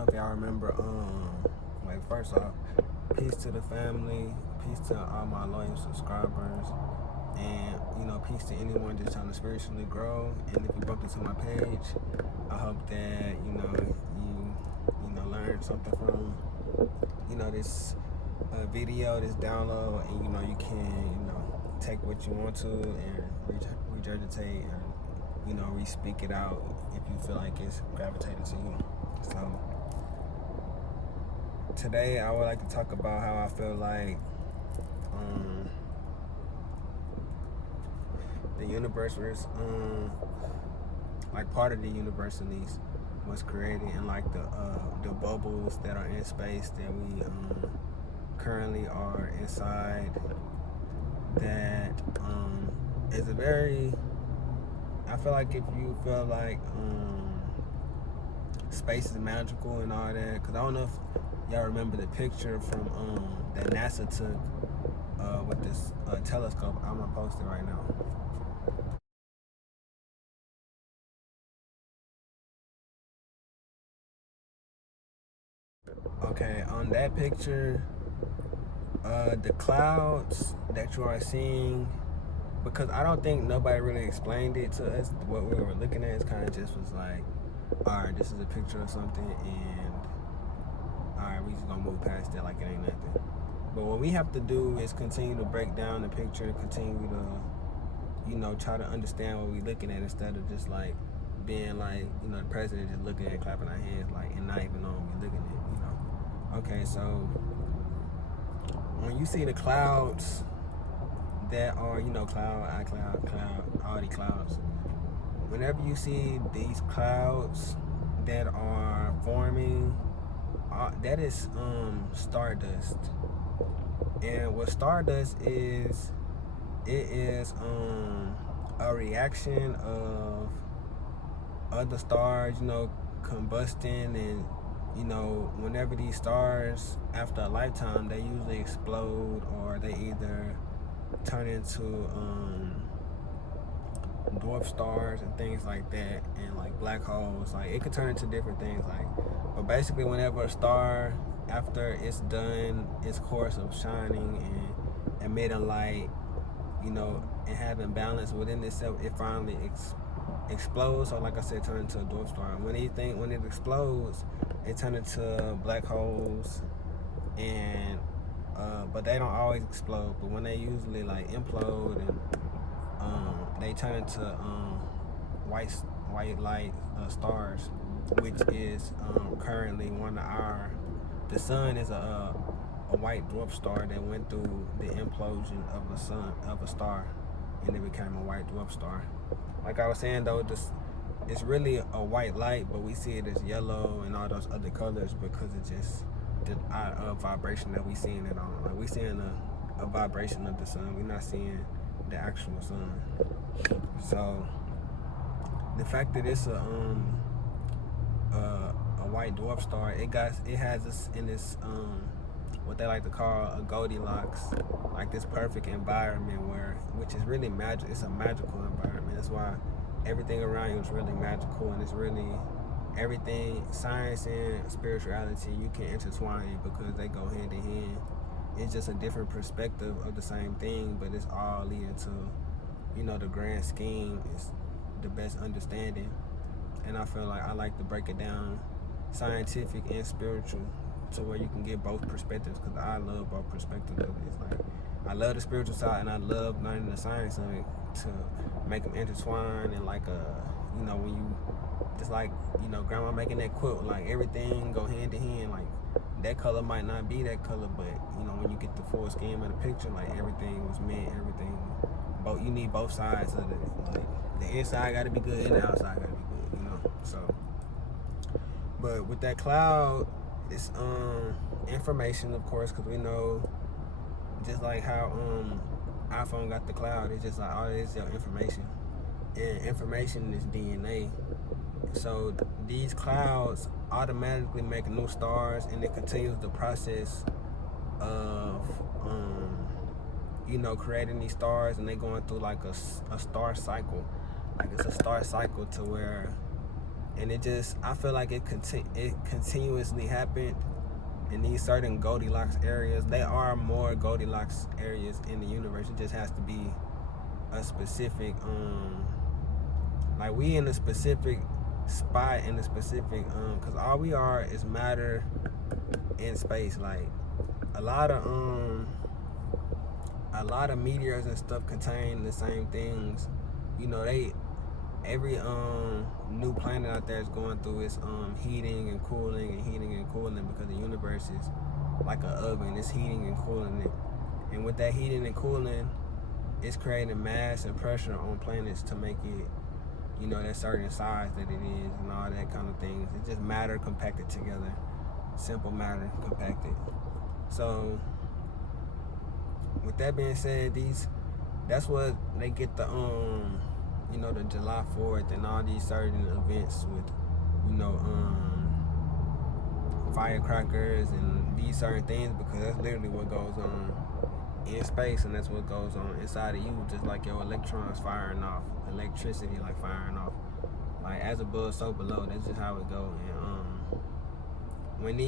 know if y'all remember, like first off, peace to the family, peace to all my loyal subscribers, and peace to anyone just trying to spiritually grow. And if you bumped into my page, I hope that you learn something from this video, this download, and you can take what you want to and regurgitate and re-speak it out if you feel like it's gravitating to you. So today I would like to talk about how I feel like the universe was like part of the universe at least was created, and like the bubbles that are in space that we currently are inside, that is a very, I feel like if you feel like space is magical and all that, because I don't know if y'all remember the picture from that NASA took with this telescope. I'm gonna post it right now. Okay, on that picture, the clouds that you are seeing, because I don't think nobody really explained it to us, what we were looking at is kind of just was like, alright, this is a picture of something, and alright, we just gonna move past it like it ain't nothing. But what we have to do is continue to break down the picture, continue to try to understand what we're looking at, instead of just like being like the president just looking at, clapping our hands like, and not even knowing we're looking at. Okay, so when you see the clouds that are cloud, iCloud, all these clouds, whenever you see these clouds that are forming, that is stardust. And what stardust is, it is a reaction of other stars combusting, and whenever these stars, after a lifetime, they usually explode, or they either turn into dwarf stars and things like that, and like black holes. Like it could turn into different things. But basically, whenever a star, after it's done its course of shining and emitting light, and having balance within itself, it finally explodes. So like I said, turn into a dwarf star. When it explodes, it turns into black holes, and but they don't always explode. But when they usually like implode, and they turn into white light stars, which is currently the sun is a white dwarf star that went through the implosion of a star, and it became a white dwarf star. Like I was saying though, it's really a white light, but we see it as yellow and all those other colors because it's just the vibration that we seeing it on. Like we seeing a vibration of the sun. We're not seeing the actual sun. So the fact that it's a white dwarf star, it has us in this what they like to call a Goldilocks, like this perfect environment which is really magic. It's a magical environment. That's why everything around you is really magical, and it's really everything, science and spirituality, you can intertwine it because they go hand in hand. It's just a different perspective of the same thing, but it's all leading to the grand scheme is the best understanding. And I feel like I like to break it down scientific and spiritual, to where you can get both perspectives, because I love both perspectives of it. It's like I love the spiritual side, and I love learning the science of it to make them intertwine, and like when you just like grandma making that quilt, like everything go hand in hand. Like that color might not be that color, but when you get the full scheme of the picture, like everything was meant, you need both sides of it. Like the inside got to be good and the outside got to be good, so. But with that cloud, it's information, of course, because we know, just like how iPhone got the cloud, it's just like all this is your information, and information is DNA. So these clouds automatically make new stars, and it continues the process of creating these stars, and they going through like a star cycle. Like it's a star cycle to where and I feel like it continuously happened in these certain Goldilocks areas. They are more Goldilocks areas in the universe. It just has to be a specific like we in a specific spot in a specific because all we are is matter in space. Like a lot of meteors and stuff contain the same things. You know, every new planet out there is going through its heating and cooling because the universe is like an oven. It's heating and cooling it, and with that heating and cooling, it's creating mass and pressure on planets to make it, you know, that certain size that it is and all that kind of things. It's just matter compacted together, simple matter compacted. So with that being said, that's what they get the you know, the July 4th and all these certain events with, you know, firecrackers and these certain things, because that's literally what goes on in space, and that's what goes on inside of you, just like your electrons firing off, electricity like firing off, like as above so below. That's just how it goes. And when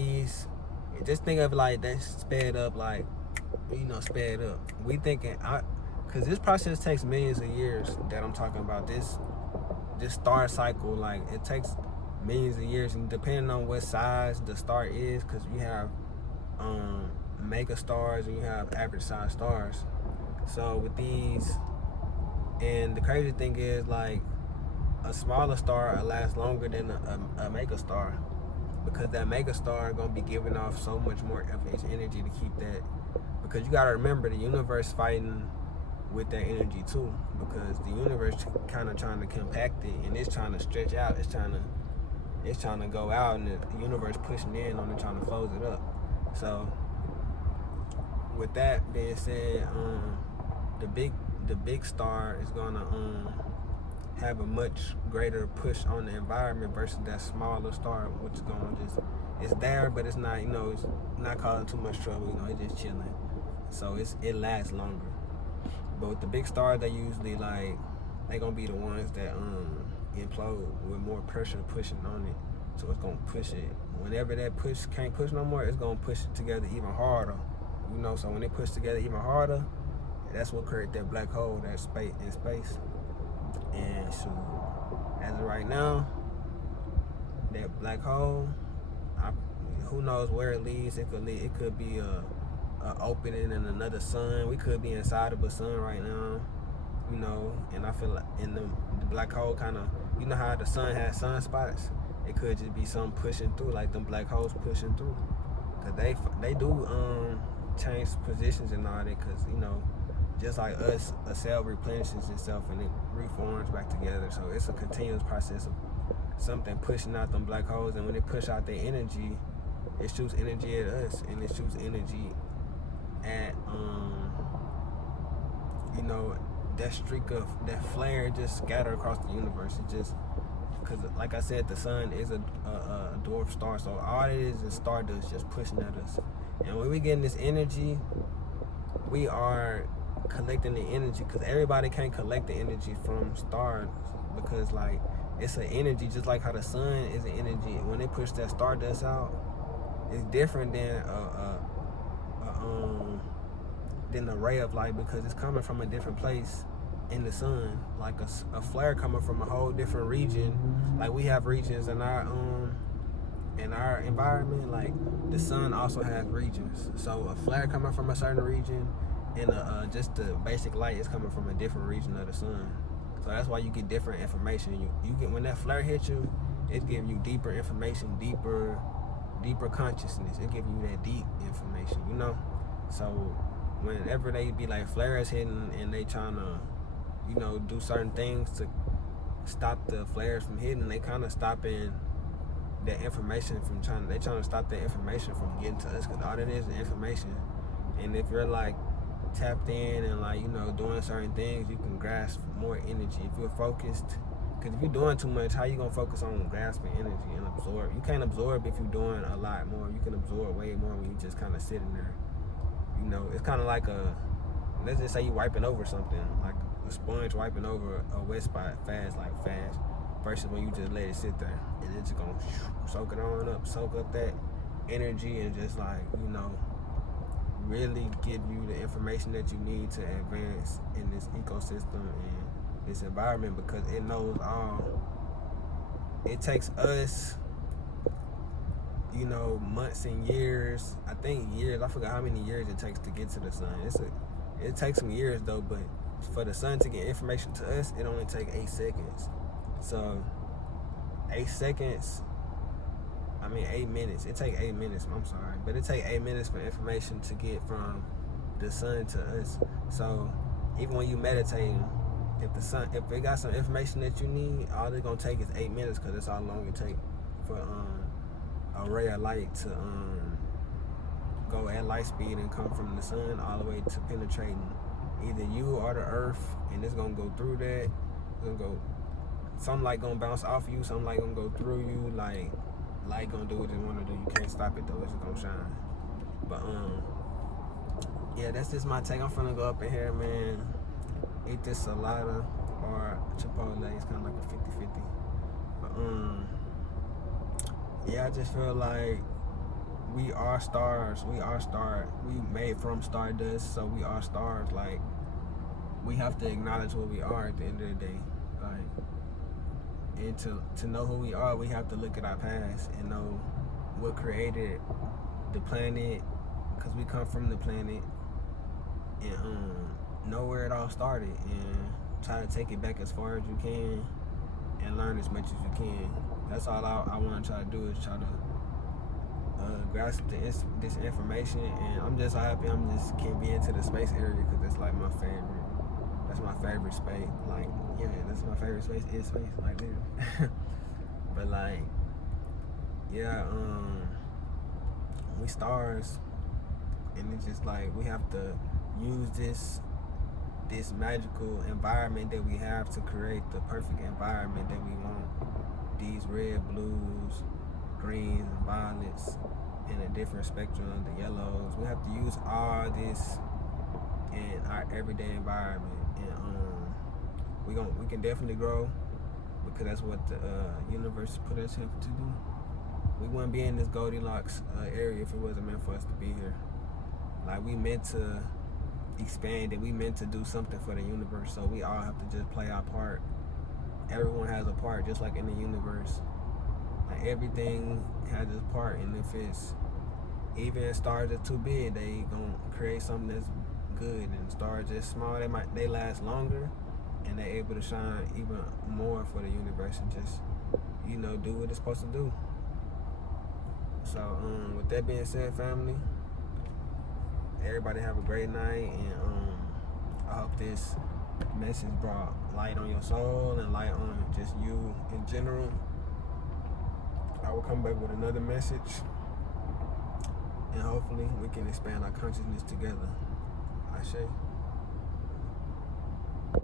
just think of it like that sped up, like, you know, sped up. We thinking, because this process takes millions of years that I'm talking about. This star cycle, like, it takes millions of years, and depending on what size the star is, because you have mega stars and you have average size stars. So with these, and the crazy thing is, like, a smaller star lasts longer than a mega star, because that mega star gonna be giving off so much more of its energy to keep that. Because you gotta remember, the universe fighting with that energy too, because the universe kind of trying to compact it, and it's trying to stretch out. It's trying to go out, and the universe pushing in on it, trying to close it up. So with that being said, the big star is gonna have a much greater push on the environment versus that smaller star, which is gonna it's there, but it's not, you know, it's not causing too much trouble. You know, it's just chilling. So it lasts longer. But with the big stars, they usually, like, they gonna be the ones that implode with more pressure pushing on it. So it's gonna push it. Whenever that push can't push no more, it's gonna push it together even harder. You know, so when they push together even harder, that's what creates that black hole, that space in space. And so, as of right now, that black hole, who knows where it leads? It could be a opening in another sun. We could be inside of a sun right now, you know. And I feel like in the black hole, kind of, you know how the sun has sunspots. It could just be something pushing through, like them black holes pushing through, cause they do change positions and all that. Cause, you know, just like us, a cell replenishes itself and it reforms back together. So it's a continuous process of something pushing out them black holes, and when it push out their energy, it shoots energy at us, and it shoots energy at you know, that streak of that flare just scatter across the universe. It just, because like I said, the sun is a dwarf star, so all it is stardust just pushing at us. And when we getting this energy, we are collecting the energy, because everybody can't collect the energy from stars, because, like, it's an energy, just like how the sun is an energy. When they push that stardust out, it's different than a ray of light, because it's coming from a different place in the sun. Like a flare coming from a whole different region. Like we have regions in our environment. Like the sun also has regions. So a flare coming from a certain region, and just the basic light is coming from a different region of the sun. So that's why you get different information. You get, when that flare hits you, it gives you deeper information, deeper consciousness. It gives you that deep information, you know. So whenever they be like flares hitting and they trying to, you know, do certain things to stop the flares from hitting, they kind of stopping that information from they trying to stop that information from getting to us, because all it is information. And if you're like tapped in and, like, you know, doing certain things, you can grasp more energy if you're focused. Because if you're doing too much, how you gonna focus on grasping energy and absorb? You can't absorb if you're doing a lot more. You can absorb way more when you just kind of sitting there. You know, it's kind of like let's just say you wiping over something, like a sponge wiping over a wet spot fast. versus when you just let it sit there and it's just gonna soak it on up, soak up that energy and just like, you know, really give you the information that you need to advance in this ecosystem and this environment, because it knows all. It takes us, you know, months and years. I think years. I forgot how many years it takes to get to the sun. It takes some years though, but for the sun to get information to us, it only takes 8 seconds. So 8 seconds. I mean 8 minutes. It takes 8 minutes. I'm sorry, but it takes 8 minutes for information to get from the sun to us. So even when you meditating, if it got some information that you need, all it's gonna take is 8 minutes, because that's how long it take for a ray of light to go at light speed and come from the sun all the way to penetrating either you or the earth, and it's gonna go through that. It's gonna go, some light gonna bounce off you, some light gonna go through you. Like light gonna do what it wanna do. You can't stop it though. It's just gonna shine. But yeah, that's just my take. I'm finna go up in here, man. Eat this salada or Chipotle. It's kind of like a 50-50. But yeah, I just feel like we are stars. We made from stardust, so we are stars. Like, we have to acknowledge what we are at the end of the day. Like, and to know who we are, we have to look at our past and know what created the planet, because we come from the planet, and know where it all started and try to take it back as far as you can and learn as much as you can. That's all I want to try to do, is try to grasp this information. And I'm just happy can be into the space area, because that's like my favorite. That's my favorite space. Like, yeah, that's my favorite space, is space, like this. But like, yeah, we stars, and it's just like we have to use this magical environment that we have to create the perfect environment that we want. These red, blues, greens, and violets in a different spectrum, the yellows. We have to use all this in our everyday environment, and we can definitely grow, because that's what the universe put us here to do. We wouldn't be in this Goldilocks area if it wasn't meant for us to be here. Like, we meant to expand, and we meant to do something for the universe, so we all have to just play our part. Everyone has a part, just like in the universe. Like, everything has its part, and if it's even stars that's too big, they gonna create something that's good, and stars that's small, they last longer, and they're able to shine even more for the universe and just, you know, do what it's supposed to do. So with that being said, family, everybody have a great night, and I hope this message brought light on your soul and light on just you in general. I will come back with another message, and hopefully we can expand our consciousness together. Ashe.